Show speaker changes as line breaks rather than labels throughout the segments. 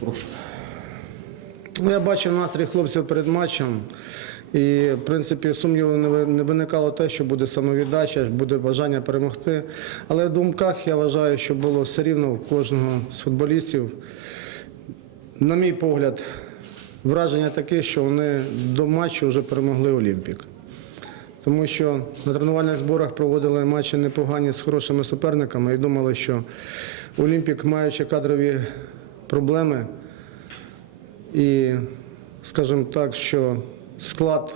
Прошу.
Ну, Я бачив настрій хлопців перед матчем. І, в принципі, сумніву не виникало те, що буде самовіддача, буде бажання перемогти. Але в думках я вважаю, що було все рівно у кожного з футболістів. На мій погляд, враження таке, що вони до матчу вже перемогли Олімпік. Тому що на тренувальних зборах проводили матчі непогані з хорошими суперниками і думали, що Олімпік, маючи кадрові проблеми, і, скажімо так, що склад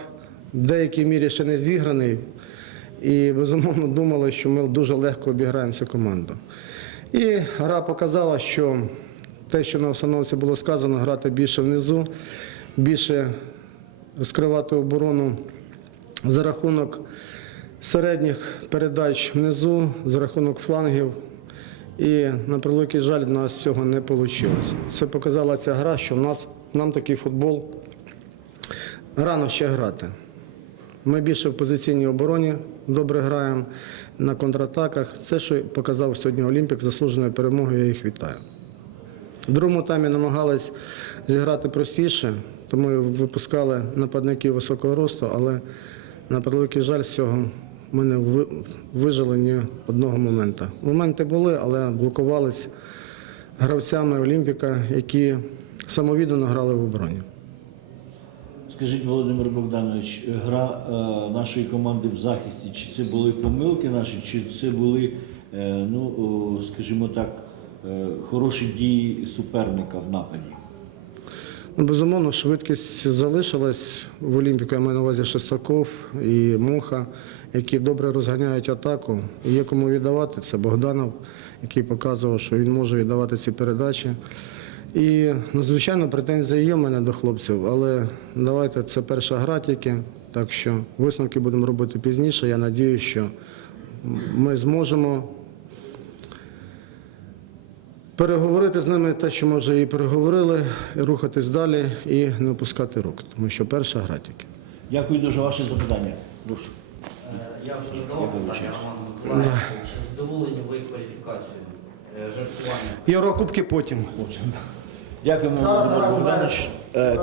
в деякій мірі ще не зіграний. І безумовно думали, що ми дуже легко обіграємо цю команду. І гра показала, що те, що на установці було сказано, грати більше внизу, більше розкривати оборону за рахунок середніх передач внизу, за рахунок флангів. І на превеликий жаль, в нас цього не вийшло. Це показала ця гра, що в нас нам такий футбол рано ще грати. Ми більше в позиційній обороні добре граємо на контратаках. Це, що показав сьогодні Олімпік, заслуженою перемогою, я їх вітаю. В другому таймі намагались зіграти простіше, тому випускали нападників високого росту, але на превеликий жаль, з цього ми не ви- вижили ні одного моменту. Моменти були, але блокувались гравцями Олімпіка, які самовіддано грали в обороні.
Скажіть, Володимир Богданович, гра е, нашої команди в захисті, чи це були помилки наші, чи це були, е, ну, скажімо так, е, хороші дії суперника в нападі?
Ну, Безумовно, швидкість залишилась в Олімпіку. Я маю на увазі Шестаков і Муха, які добре розганяють атаку. Є кому віддавати. Це Богданов, який показував, що він може віддавати ці передачі. І, ну, звичайно, претензії є в мене до хлопців, але давайте це перша гра тільки. Так що висновки будемо робити пізніше. Я сподіваюся, що ми зможемо переговорити з ними те, що ми вже і переговорили, рухатись далі і не опускати рук, тому що перша гра тільки.
Дякую дуже ваше запитання. Прошу.
Е, Я вже задавав питання Роману Миколаївичу. Чи задоволені ви кваліфікацією е, жартування?
Єврокубки потім.
Дякуємо, Володимир Богданович. Е,